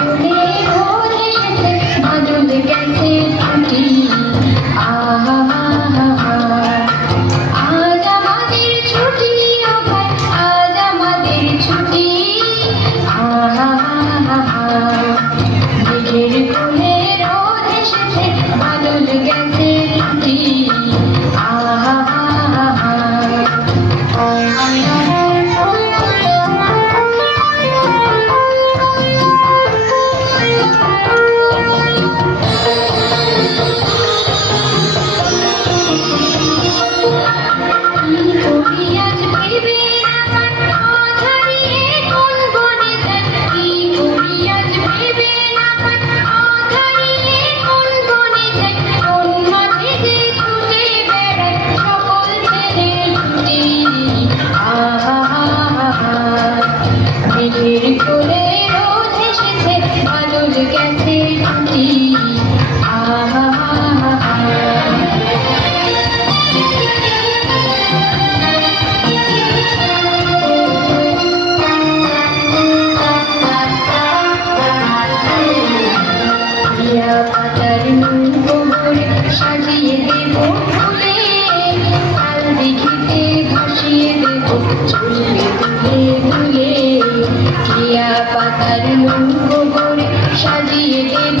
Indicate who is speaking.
Speaker 1: Thank you. সাজিয়ে দেব ফুলে কাল দেখিতে বসিয়ে দেব চুলে তুলে তুলে পাতার লঙ্ক করে সাজিয়ে দেব